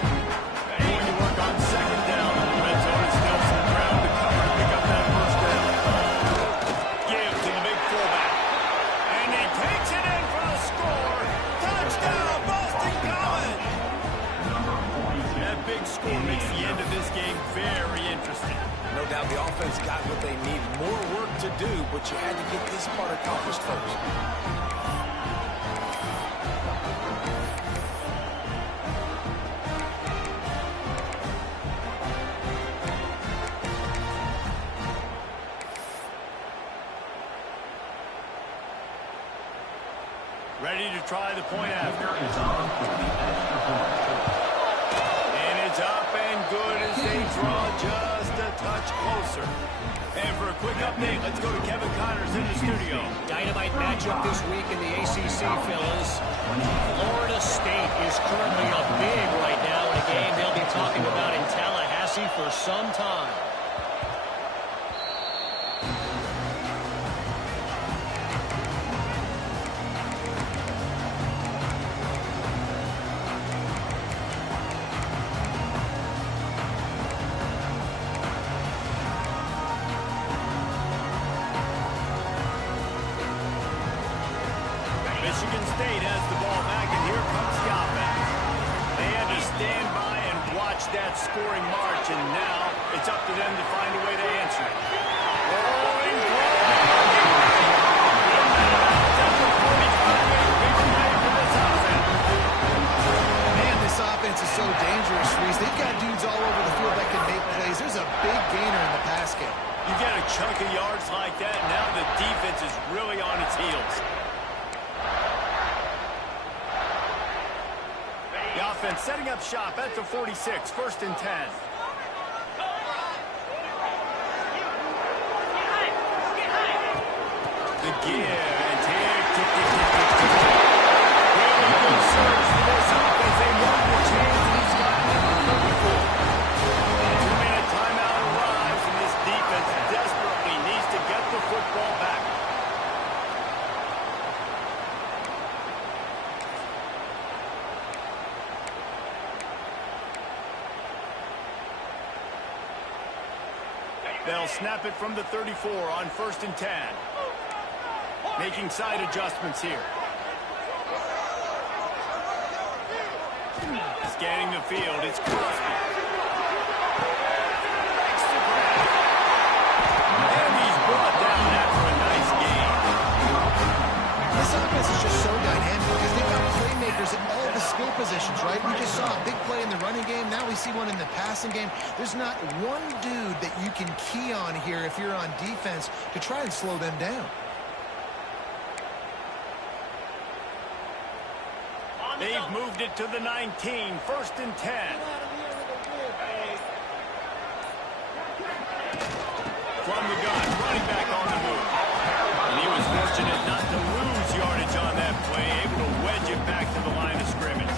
Going to work on second down. The red zone is still some ground to cover and pick up that first down. Give to the big fullback. And he takes it in for the score. Touchdown, Boston College! That big score makes the end of this game very interesting. No doubt the offense got what they need. More work to do, but you had to get this part accomplished first. Ready to try the point after. And it's up and good as they draw just a touch closer. And for a quick update, let's go to Kevin Connors in the studio. Dynamite matchup this week in the ACC, fellas. Florida State is currently up big right now in a game they'll be talking about in Tallahassee for some time. Michigan State has the ball back, and here comes the offense. They had to stand by and watch that scoring march, and now it's up to them to find a way to answer it. Rolling Man, this offense is so dangerous, Reese. They've got dudes all over the field that can make plays. There's a big gainer in the pass game. You get a chunk of yards like that, now the defense is really on its heels. The offense setting up shop at the 46, 1st and 10. The give and tick. Really good surge for this offense. They move the chains, and he's got it at the 34. 2-minute timeout arrives, and this defense desperately needs to get the football back. They'll snap it from the 34 on 1st and 10. Making side adjustments here. Scanning the field, it's Crosby. Makes the grab. And he's brought down after a nice gain. This offense is just so dynamic because they've got playmakers at all the skill positions, right? We just saw a big play in the running game. Now we see one in the passing game. There's not one dude that you can key on here if you're on defense to try and slow them down. They've moved it to the 19, 1st and 10. From the gun, running back on the move. And he was fortunate not to lose yardage on that play, able to wedge it back to the line of scrimmage.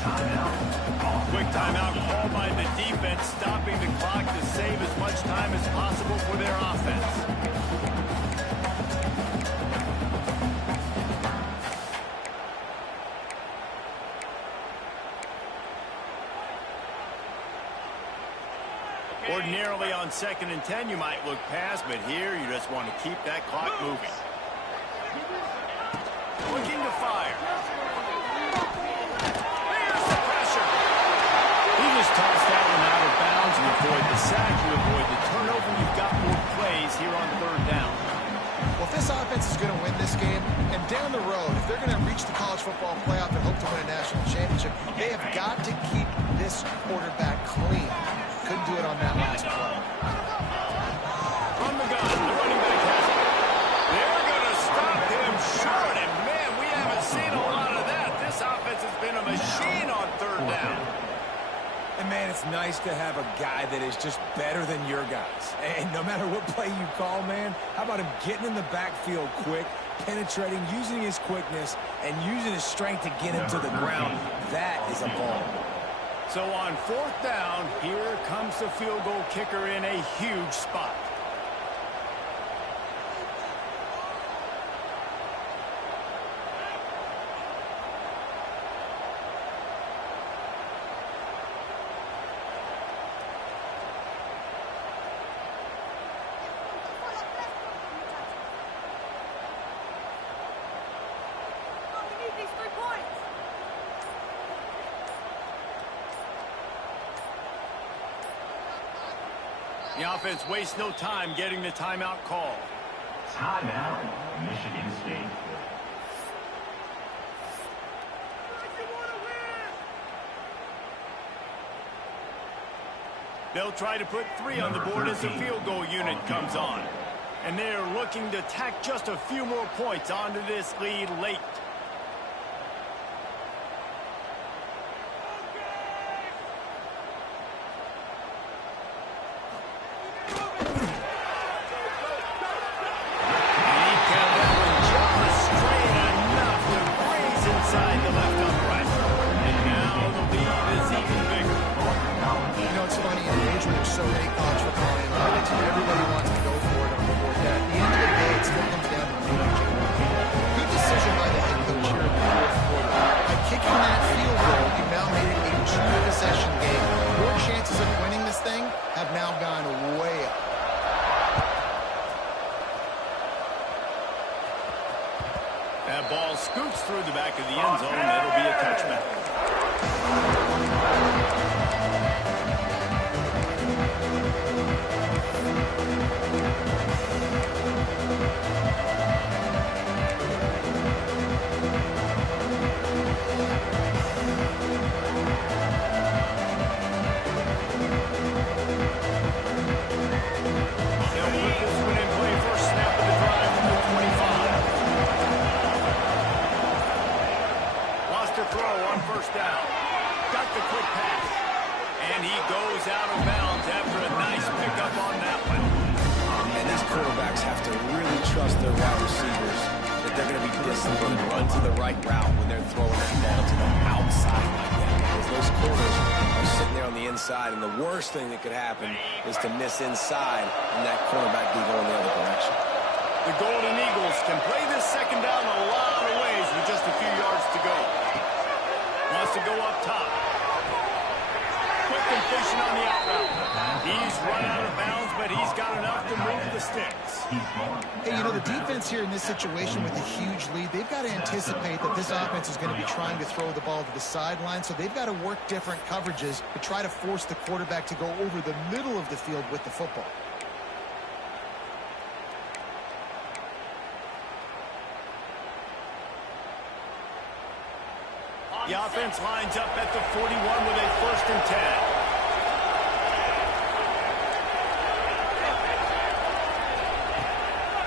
Quick timeout called by the defense, stopping the clock to save as much time as possible for their offense. Ordinarily on 2nd and 10, you might look past, but here you just want to keep that clock moving. Looking to fire. There's the pressure. He just tossed that one out of bounds. You avoid the sack, you avoid the turnover. You've got more plays here on 3rd down. Well, if this offense is going to win this game, and down the road, if they're going to reach the college football playoff and hope to win a national championship, they have got to keep this quarterback clean. Couldn't do it on that last play. From the gun, the running back has it. They're going to stop him short, and man, we haven't seen a lot of that. This offense has been a machine on 3rd down. And man, it's nice to have a guy that is just better than your guys. And no matter what play you call, man, how about him getting in the backfield quick, penetrating, using his quickness, and using his strength to get him to the ground. That is a ball. So on 4th down, here comes the field goal kicker in a huge spot. We need these 3 points. The offense wastes no time getting the timeout call. Timeout, Michigan State. They'll try to put 3 on the board as the field goal unit comes on. And they're looking to tack just a few more points onto this lead late. That ball scoots through the back of the end zone. It'll be a touchback. They'll put this one in quarterbacks have to really trust their wide receivers that they're going to be disciplined and run to the right route when they're throwing that ball to the outside like that. Because those corners are sitting there on the inside, and the worst thing that could happen is to miss inside and that cornerback be going the other direction. The Golden Eagles can play this second down a lot of ways with just a few yards to go. Wants to go up top. Quick completion on the out route. He's run out of bounds, but he's got enough to move the sticks. Hey, you know, the defense here in this situation with a huge lead, they've got to anticipate that this offense is going to be trying to throw the ball to the sideline, so they've got to work different coverages to try to force the quarterback to go over the middle of the field with the football. The offense lines up at the 41 with a 1st and 10.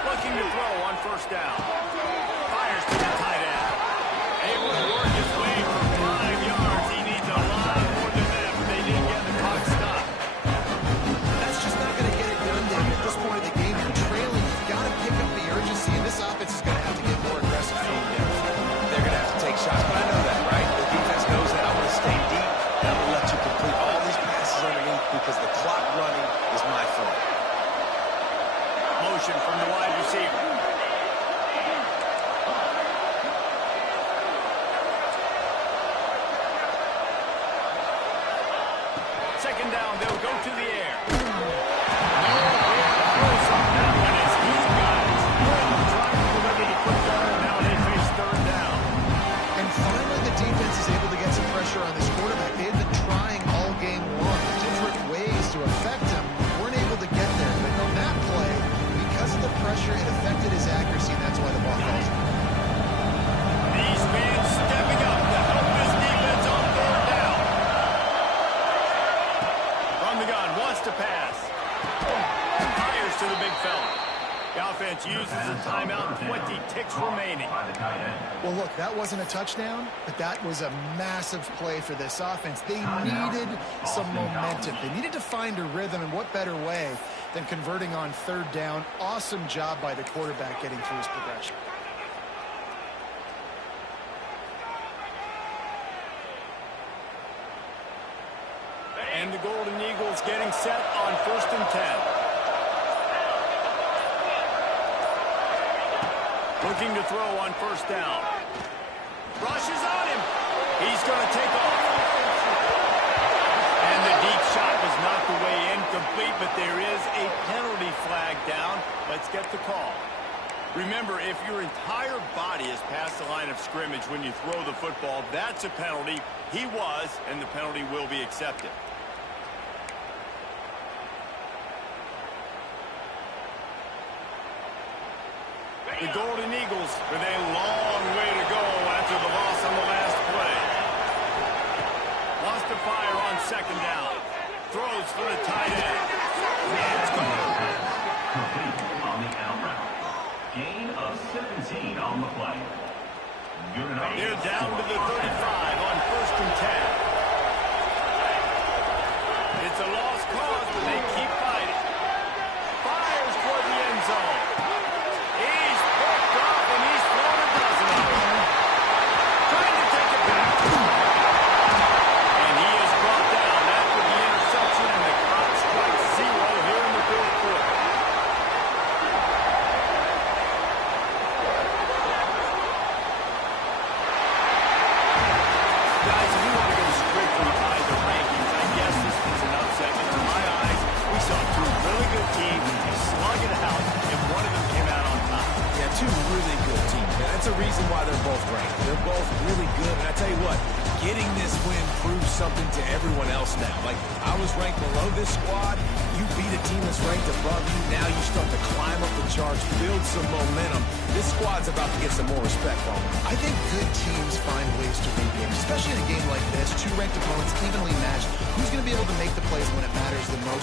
Looking to throw on 1st down. Fires to the tight end. Able to work his way for 5 yards. He needs a lot more than that, but they didn't get the clock stopped. That's just not going to get it done, David. At this point of the game, you're trailing. You've got to pick up the urgency, and this offense is going to have to get more aggressive from there. They're going to have to take shots, but I know that, right? The defense knows that. I'm going to stay deep, and I'm going to let you complete all these passes underneath because the clock running is my fault. Motion from the wide receiver. Second down, they'll go to the air. Close on that one as he's got it. Trying to deliver the football. Now they face 3rd down. And finally, the defense is able to get some pressure on this quarterback. They've been trying all game long, different ways to affect him. Weren't able to get there, but on that play, because of the pressure, it affected his accuracy, and that's why the ball falls. These fans stepping up to help this defense on 3rd down. From the gun, wants to pass. Fires to the big fella. The offense uses a timeout, 20 ticks remaining. Well, look, that wasn't a touchdown, but that was a massive play for this offense. They needed some momentum. They needed to find a rhythm, and what better way than converting on 3rd down. Awesome job by the quarterback getting through his progression. And the Golden Eagles getting set on 1st and 10. Looking to throw on 1st down. Rushes on him. He's going to take off. And the deep shot was not the way incomplete, but there is a penalty flag down. Let's get the call. Remember, if your entire body is past the line of scrimmage when you throw the football, that's a penalty. He was, and the penalty will be accepted. The Golden Eagles with a long way to go after the loss on the last play. Wants to fire on 2nd down. Throws for the tight end. It's gone. Complete on the out route. Gain of 17 on the play. They're down to the 35 on 1st and 10. It's a lost cause, but they keep fighting. Fires toward the end zone. He's picked off, and he's thrown a dozen of them. Trying to take it back. And he is brought down after the interception, and the clock strikes 0 here in the 4th quarter. Guys, if you want to go strictly by the rankings, I guess this was an upset. In my eyes, we saw 2 really good teams slug it out, and one of them came out on top. Yeah, 2 really good teams. And that's a reason why they're both ranked. They're both really good. And I tell you what, getting this win proves something to everyone else now. Like, I was ranked below this squad. You beat a team that's ranked above you. Now you start to climb up the charts, build some momentum. This squad's about to get some more respect on them. I think good teams find ways to win games, especially in a game like this. 2 ranked opponents evenly matched. Who's going to be able to make the plays when it matters the most?